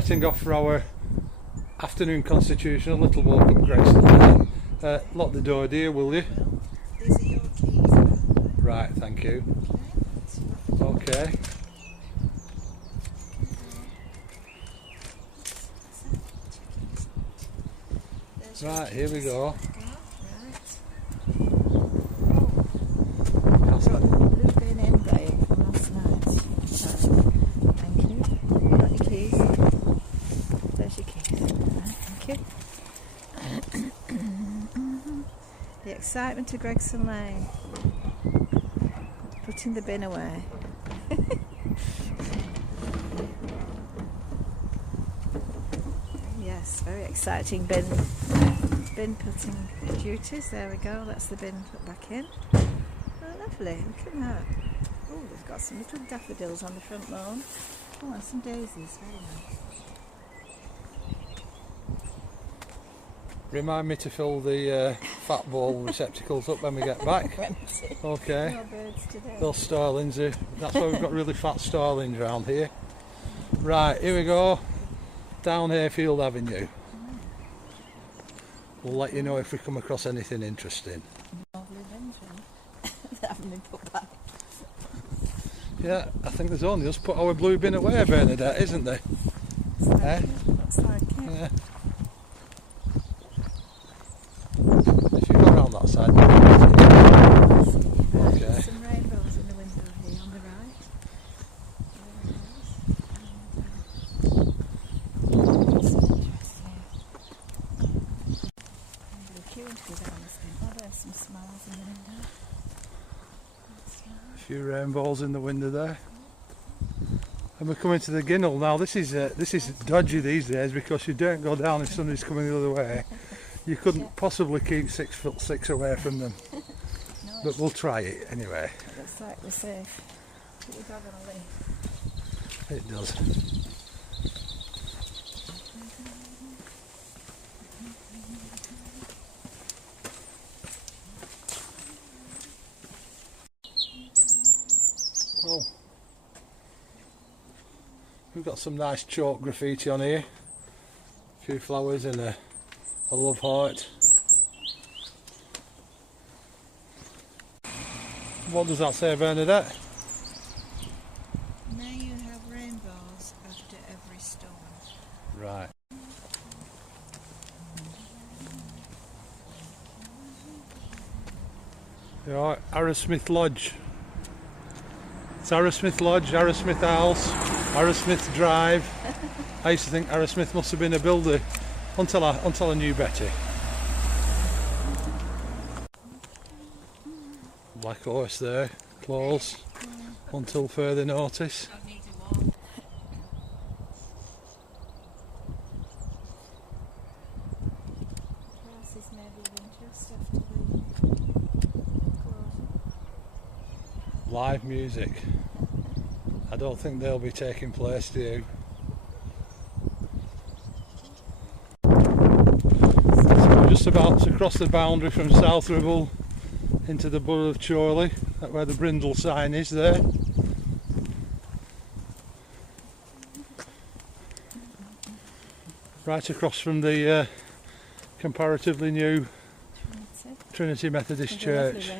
setting off for our afternoon constitutional little walk up Gregson Lane. Lock the door, dear, will you? These are your keys. Right, thank you. Okay. Right, here we go. Blue bin in there from last night. Thank you. Got your keys. There's your keys. Right, thank you. The excitement of Gregson Lane. Putting the bin away. Yes, very exciting bin putting duties. There we go. That's the bin put back in. Oh, lovely. Look at that. Oh, they've got some little daffodils on the front lawn. Oh, and some daisies. Very nice. Remind me to fill the fat ball receptacles up when we get back. Okay. No birds today. Those starlings are, that's why we've got really fat starlings around here. Right, here we go. Down Hayfield Avenue. We'll let you know if we come across anything interesting. They haven't been put back. Yeah, I think there's only us put our blue bin away, Bernadette, isn't there? Looks like it. Yeah. If you go around that side. Okay. There's some rainbows in the window here on the right. Oh, there's some smiles in the window. A few rainbows in the window there. And we're coming to the Ginnell now. This is dodgy these days because you don't go down if somebody's coming the other way. You couldn't possibly keep 6'6" away from them. No, But we'll try it anyway. it looks like we're safe. Put your dog on a leash. It does. Well, we've got some nice chalk graffiti on here. A few flowers and a love heart. What does that say, Bernadette? May you have rainbows after every storm. Right. Yeah, Arrowsmith Lodge. It's Arrowsmith Lodge, Arrowsmith House, Arrowsmith Drive. I used to think Arrowsmith must have been a builder until I knew better. Black horse there, close until further notice. Grasses may be of interest after the closure. Live music. I don't think they'll be taking place, do you? So we're just about to cross the boundary from South Ribble into the borough of Chorley, that's where the Brindle sign is there. Right across from the comparatively new Trinity Methodist Church.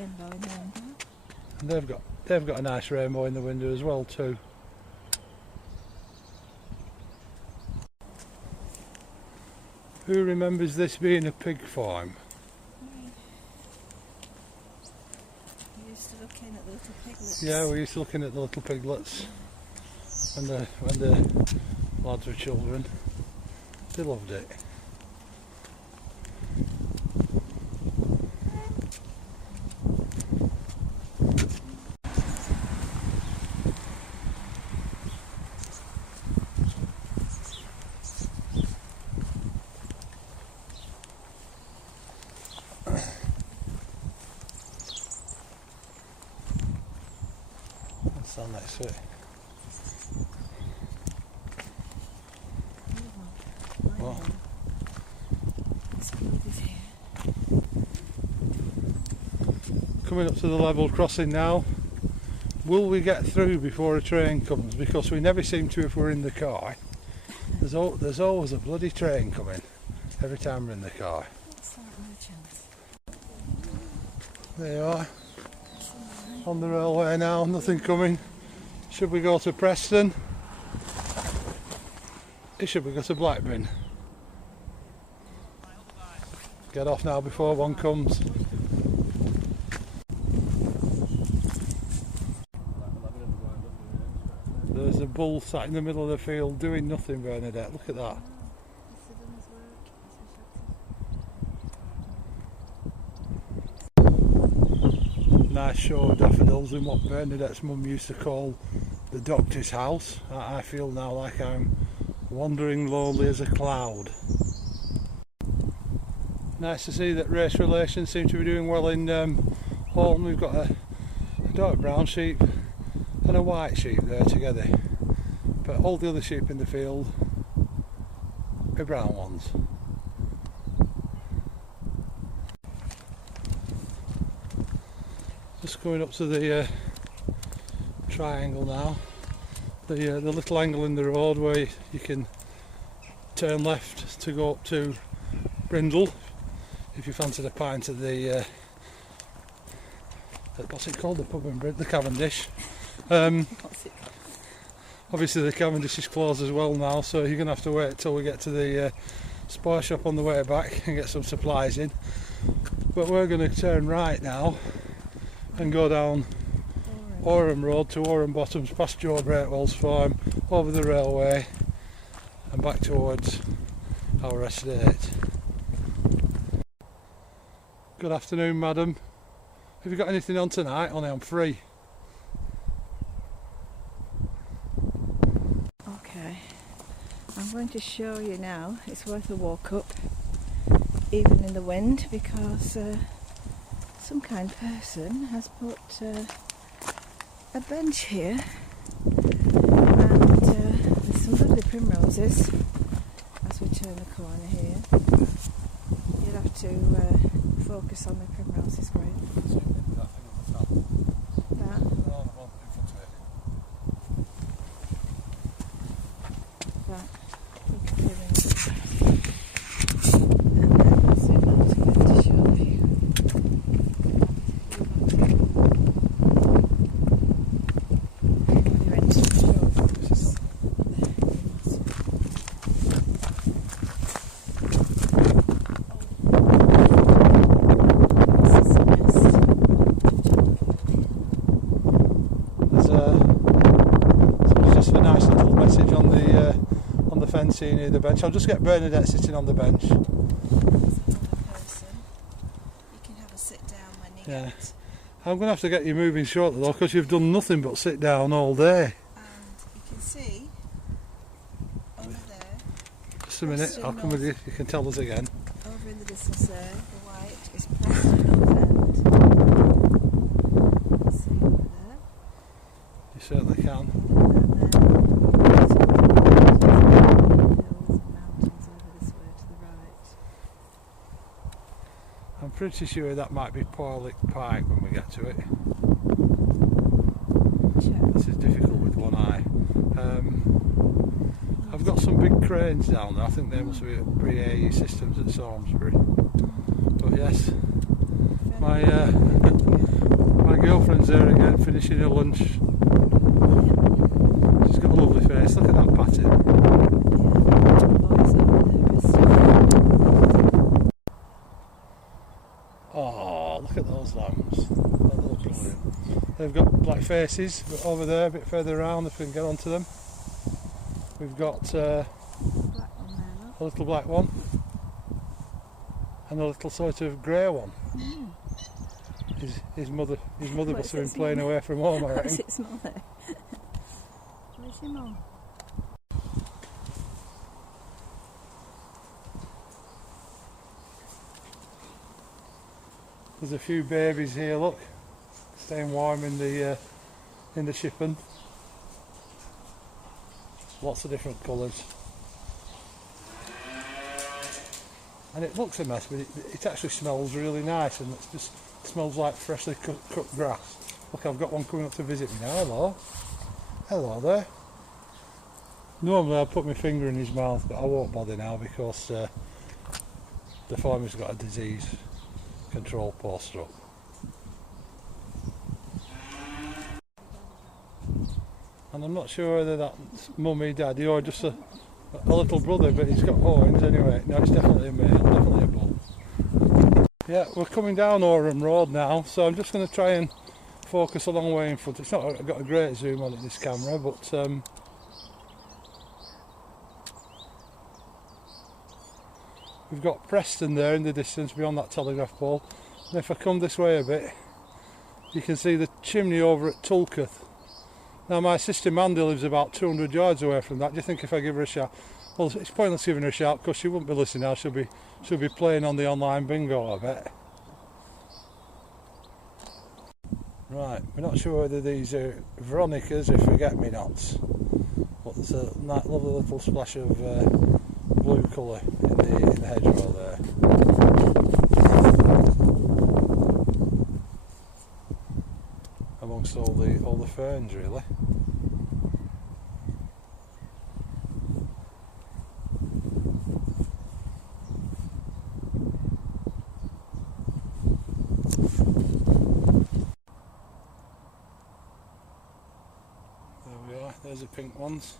And they've got a nice rainbow in the window as well too. Who remembers this being a pig farm? We used to look in at the little piglets. Yeah, we used to looking at the little piglets when the lads were children. They loved it. Stand next to it. What? Coming up to the level crossing now. Will we get through before a train comes? Because we never seem to if we're in the car. There's always a bloody train coming every time we're in the car. What's that merchant? There you are. On the railway now, nothing coming. Should we go to Preston? Should we go to Blackburn? Get off now before one comes. There's a bull sat in the middle of the field doing nothing, Bernadette. Look at that. Nice show of daffodils in what Bernadette's mum used to call the doctor's house. I feel now like I'm wandering lonely as a cloud. Nice to see that race relations seem to be doing well in Horton. We've got a dark brown sheep and a white sheep there together, but all the other sheep in the field are brown ones. Just going up to the triangle now, the little angle in the road where you can turn left to go up to Brindle if you fancied a pint of the what's it called, the pub in Brindle, the Cavendish. Obviously the Cavendish is closed as well now, so you're going to have to wait till we get to the spy shop on the way back and get some supplies in. But we're going to turn right now and go down Orham Road to Orham Bottoms, past Joe Breakwell's farm, over the railway and back towards our estate. Good afternoon, madam. Have you got anything on tonight? Only I'm free. Okay, I'm going to show you now. It's worth a walk up, even in the wind, because some kind person has put a bench here, and there's some lovely primroses as we turn the corner here. You'll have to focus on the primroses, Graham. That. That. And then I'll sit down together to show you. Near the bench. I'll just get Bernadette sitting on the bench. Person. You can have a sit down when you get. I'm going to have to get you moving shortly though, because you've done nothing but sit down all day. And you can see over there. Just a minute, I'll come with you. You can tell us again. Over in the distance there, the white is Preston North End. See over there. You certainly can. And then I'm pretty sure that might be Porlick Pike when we get to it. This is difficult with one eye. I've got some big cranes down there. I think they must be at BAE Systems at Samesbury. But yes, my girlfriend's there again, finishing her lunch. She's got a lovely face. Look at that pattern. Oh, look at those lambs. They're brilliant. They've got black faces over there, a bit further around if we can get onto them. We've got a little black one and a little sort of grey one. His mother must have been playing away from home, I reckon. Where's its mother? Where's your mum? There's a few babies here, look, staying warm in the shippen. Lots of different colours. And it looks a mess, but it actually smells really nice, and it just smells like freshly cut grass. Look, I've got one coming up to visit me now. Hello. Hello there. Normally I'd put my finger in his mouth, but I won't bother now because the farmer's got a disease control poster up. And I'm not sure whether that's mummy, daddy or just a little brother, but he's got horns anyway. No, it's definitely a male, definitely a bull. Yeah, we're coming down Orham Road now, so I'm just going to try and focus a long way in front. It's not I've got a great zoom on it, this camera, but we've got Preston there in the distance beyond that telegraph pole. And if I come this way a bit, you can see the chimney over at Tulketh. Now my sister Mandy lives about 200 yards away from that. Do you think if I give her a shout? Well, it's pointless giving her a shout because she wouldn't be listening now. She'll be playing on the online bingo, I bet. Right, we're not sure whether these are Veronicas or forget-me-nots, but there's a lovely little splash of blue colour in the hedgerow there. Amongst all the ferns, really. There we are, there's the pink ones.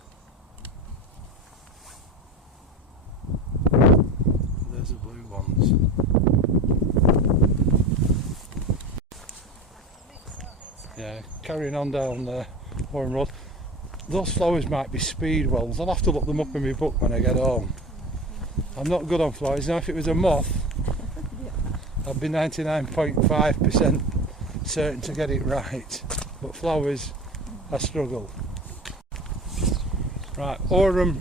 There's the blue ones. Yeah, carrying on down Orham Road. Those flowers might be speedwells. I'll have to look them up in my book when I get home. I'm not good on flowers. Now if it was a moth, I'd be 99.5% certain to get it right. But flowers, I struggle. Right, Orham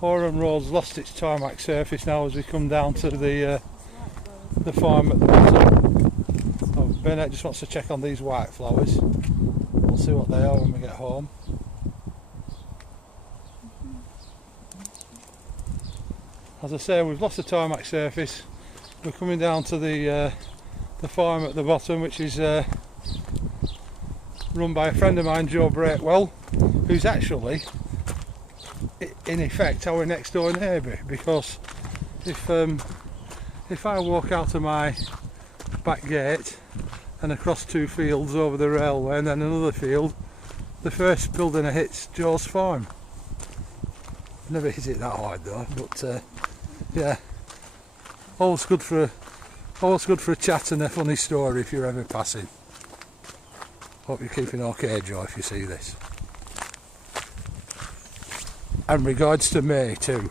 Road's lost its tarmac surface now as we come down to the farm at the bottom. Bernadette just wants to check on these white flowers. We'll see what they are when we get home. As I say, we've lost the tarmac surface. We're coming down to the farm at the bottom, which is run by a friend of mine, Joe Breakwell, who's actually, in effect, our next door neighbour. Because if I walk out of my back gate and across 2 fields over the railway and then another field, the first building I hit's Joe's farm. Never hit it that hard though, but yeah, always good for a chat and a funny story if you're ever passing. Hope you're keeping okay, Joe, if you see this. And regards to May too.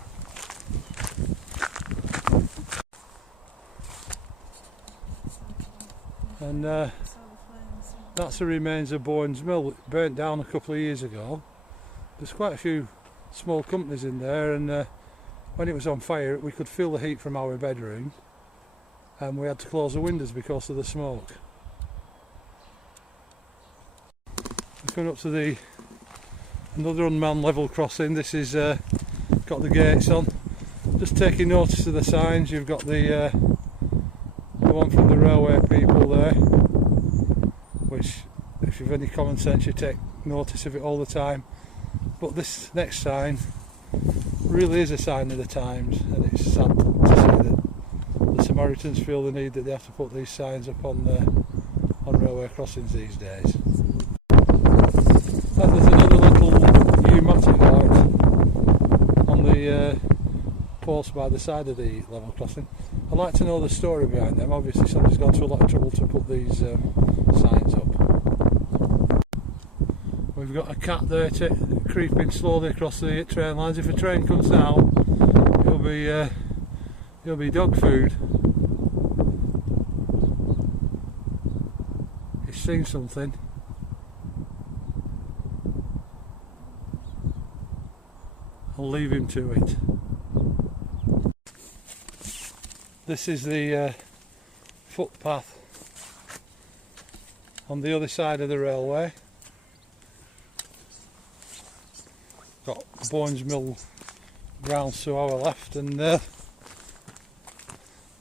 And that's the remains of Bourne's Mill. It burnt down a couple of years ago. There's quite a few small companies in there, and when it was on fire we could feel the heat from our bedroom, and we had to close the windows because of the smoke. We're coming up to another unmanned level crossing. This is got the gates on. Just taking notice of the signs. You've got the one from the railway people there, which if you've any common sense you take notice of it all the time. But this next sign really is a sign of the times, and it's sad to see that the Samaritans feel the need that they have to put these signs up on railway crossings these days. And there's another little pneumatic light on the post by the side of the level crossing. I'd like to know the story behind them. Obviously somebody's gone to a lot of trouble to put these signs up. We've got a cat there creeping slowly across the train lines. If a train comes now, it'll be dog food. He's seen something. I'll leave him to it. This is the footpath on the other side of the railway. Got Bourne's Mill grounds to our left, and the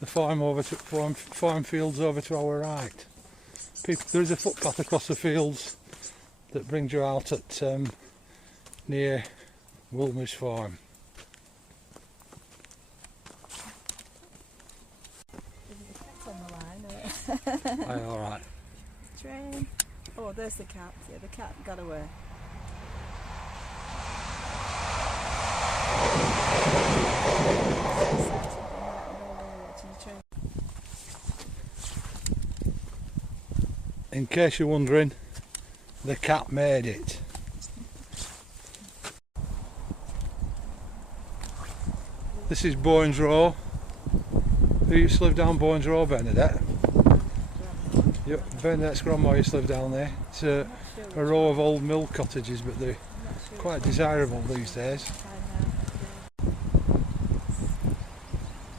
farm fields over to our right. There is a footpath across the fields that brings you out at near Wilmer's farm. There's a cat on the line. Aye, alright. Train. Oh, there's the cat. Yeah, the cat got away. In case you're wondering, the cat made it. This is Boynes Row. Who used to live down Boynes Row, Bernadette? Yep, Bernadette's grandma used to live down there. It's a row of old mill cottages, but they're quite desirable these days.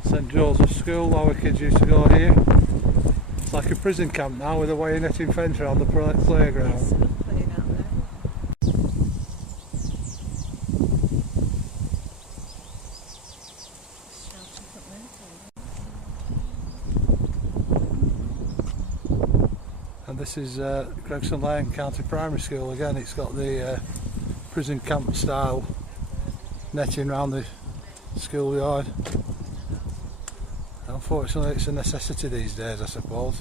St Joseph's School, our kids used to go here. It's like a prison camp now with a wire netting fence around the playground. And this is Gregson Lane County Primary School again. It's got the prison camp style netting around the schoolyard. Unfortunately, it's a necessity these days, I suppose.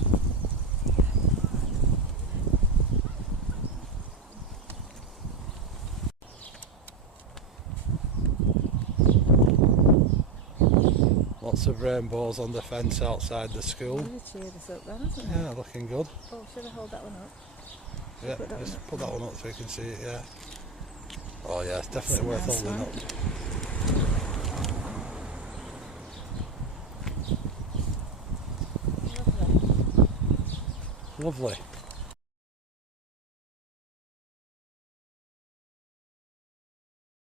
Lots of rainbows on the fence outside the school. Cheer this up then, isn't it? Yeah, looking good. Oh, should I hold that one up? Yeah, just put that one up so you can see it, yeah. Oh yeah, it's definitely worth holding up. Lovely.